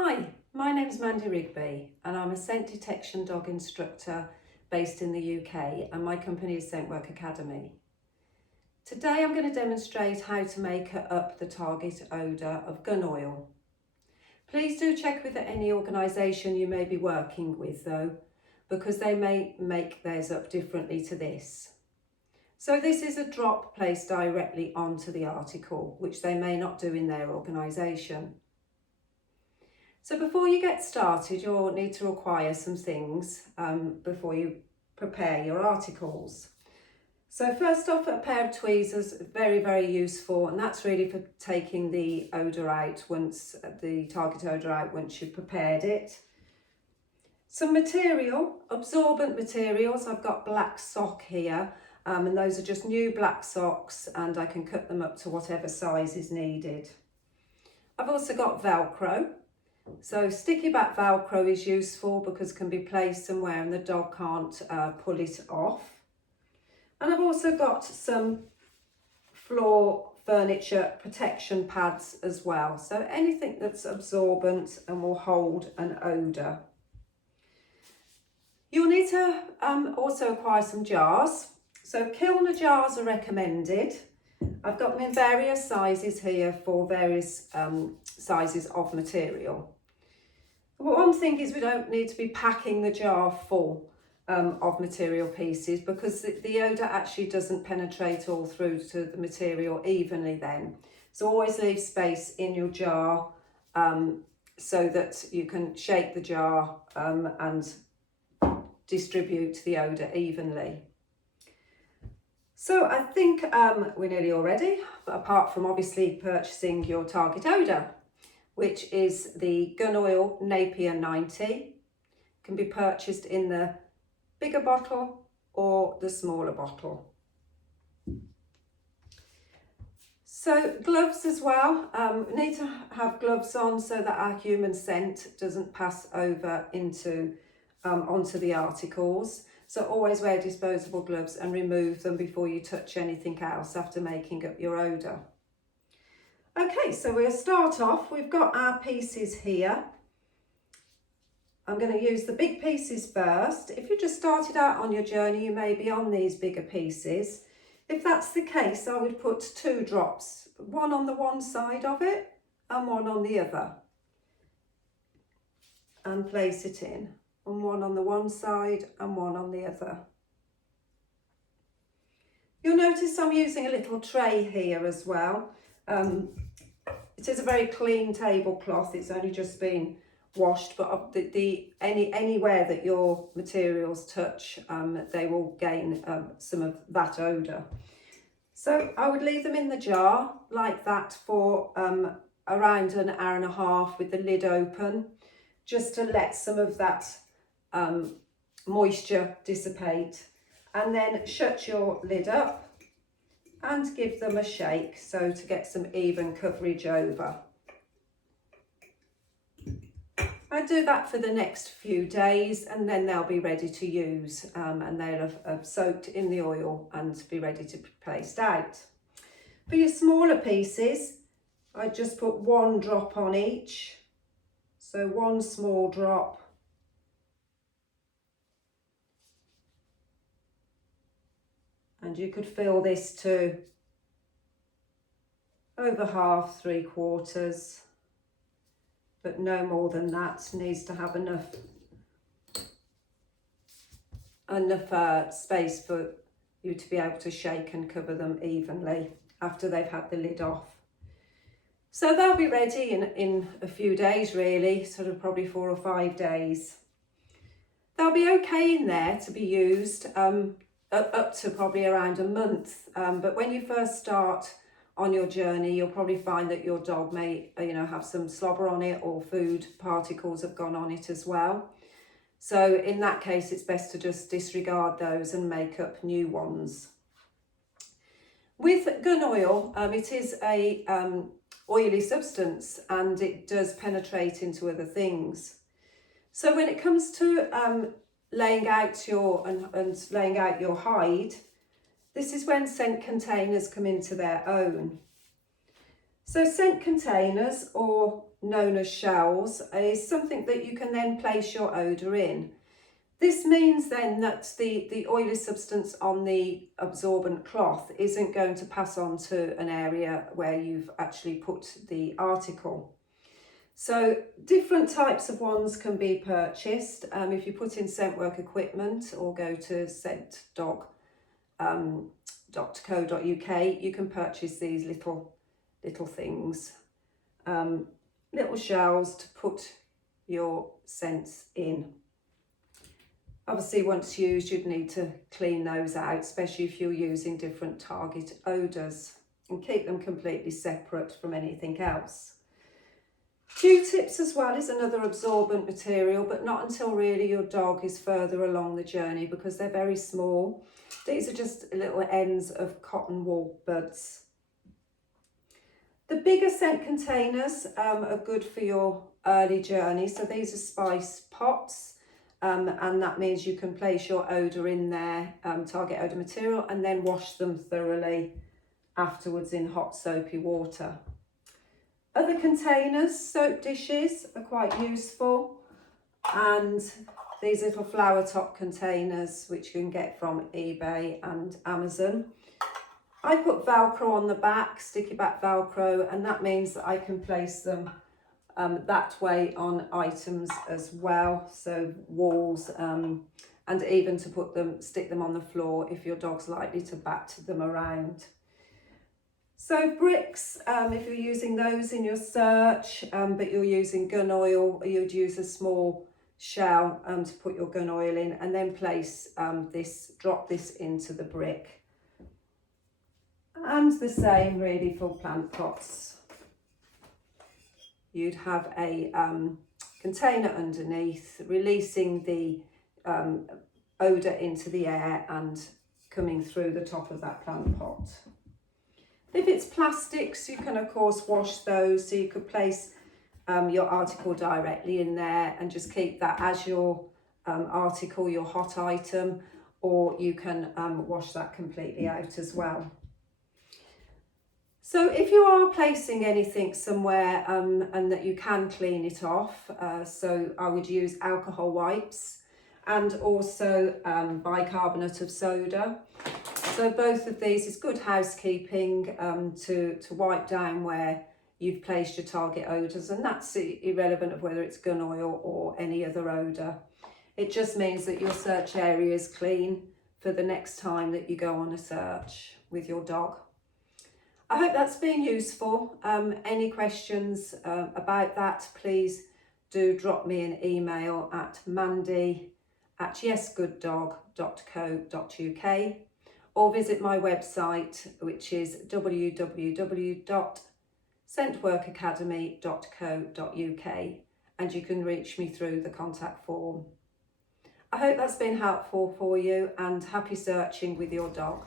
Hi, my name's Mandy Rigby and I'm a scent detection dog instructor based in the UK, and my company is Scent Work Academy. Today I'm going to demonstrate how to make up the target odour of gun oil. Please do check with any organisation you may be working with though, because they may make theirs up differently to this. So this is a drop placed directly onto the article, which they may not do in their organisation. So before you get started, you'll need to acquire some things before you prepare your articles. So first off, a pair of tweezers, very useful, and that's really for taking the odour out the target odour out once you've prepared it. Some material, absorbent materials. I've got black sock here, and those are just new black socks, and I can cut them up to whatever size is needed. I've also got Velcro. So sticky back Velcro is useful because it can be placed somewhere and the dog can't pull it off. And I've also got some floor furniture protection pads as well. So anything that's absorbent and will hold an odour. You'll need to also acquire some jars. So Kilner jars are recommended. I've got them in various sizes here for various sizes of material. But one thing is we don't need to be packing the jar full of material pieces, because the odour actually doesn't penetrate all through to the material evenly then. So always leave space in your jar so that you can shake the jar and distribute the odour evenly. So I think we're nearly all ready, but apart from obviously purchasing your target odour, which is the gun oil Napier 90. Can be purchased in the bigger bottle or the smaller bottle. So gloves as well. We need to have gloves on so that our human scent doesn't pass over onto the articles. So always wear disposable gloves and remove them before you touch anything else after making up your odour. Okay, so we'll start off. We've got our pieces here. I'm going to use the big pieces first. If you just started out on your journey, you may be on these bigger pieces. If that's the case, I would put 2 drops, one on the one side of it and one on the other. And place it in, and one on the one side and one on the other. You'll notice I'm using a little tray here as well. It is a very clean tablecloth. It's only just been washed, but anywhere that your materials touch, they will gain some of that odour. So I would leave them in the jar like that for around an hour and a half with the lid open, just to let some of that moisture dissipate, and then shut your lid up and give them a shake, so to get some even coverage over. I do that for the next few days, and then they'll be ready to use, and they'll have soaked in the oil and be ready to be placed out. For your smaller pieces, I just put 1 drop on each, so 1 small drop. And you could fill this to over half, 3/4, but no more than that. Needs to have enough space for you to be able to shake and cover them evenly after they've had the lid off. So they'll be ready in a few days, really, sort of probably 4 or 5 days. They'll be okay in there to be used up to probably around a month, but when you first start on your journey, you'll probably find that your dog may have some slobber on it, or food particles have gone on it as well. So in that case, it's best to just disregard those and make up new ones. With gun oil, it is a oily substance, and it does penetrate into other things. So when it comes to laying out your hide, this is when scent containers come into their own. So scent containers, or known as shells, is something that you can then place your odour in. This means then that the oily substance on the absorbent cloth isn't going to pass on to an area where you've actually put the article. So different types of ones can be purchased. If you put in Scentwork equipment or go to scentdog.co.uk, you can purchase these little things, little shells to put your scents in. Obviously, once used, you'd need to clean those out, especially if you're using different target odours, and keep them completely separate from anything else. Q-tips as well is another absorbent material, but not until really your dog is further along the journey because they're very small. These are just little ends of cotton wool buds. The bigger scent containers are good for your early journey. So these are spice pots, and that means you can place your odour in there, target odour material, and then wash them thoroughly afterwards in hot soapy water. Other containers, soap dishes, are quite useful, and these little flower top containers which you can get from eBay and Amazon. I put Velcro on the back, sticky back Velcro, and that means that I can place them that way on items as well, so walls, and even to stick them on the floor if your dog's likely to bat them around. So bricks, if you're using those in your search, but you're using gun oil, you'd use a small shell to put your gun oil in, and then place drop this into the brick. And the same really for plant pots. You'd have a container underneath, releasing the odour into the air and coming through the top of that plant pot. If it's plastics, you can of course wash those, so you could place your article directly in there and just keep that as your article, your hot item, or you can wash that completely out as well. So if you are placing anything somewhere and that you can clean it off, so I would use alcohol wipes and also bicarbonate of soda. So both of these is good housekeeping to wipe down where you've placed your target odours, and that's irrelevant of whether it's gun oil or any other odour. It just means that your search area is clean for the next time that you go on a search with your dog. I hope that's been useful. Any questions about that, please do drop me an email at mandy@yesgooddog.co.uk, or visit my website, which is www.scentworkacademy.co.uk, and you can reach me through the contact form. I hope that's been helpful for you, and happy searching with your dog.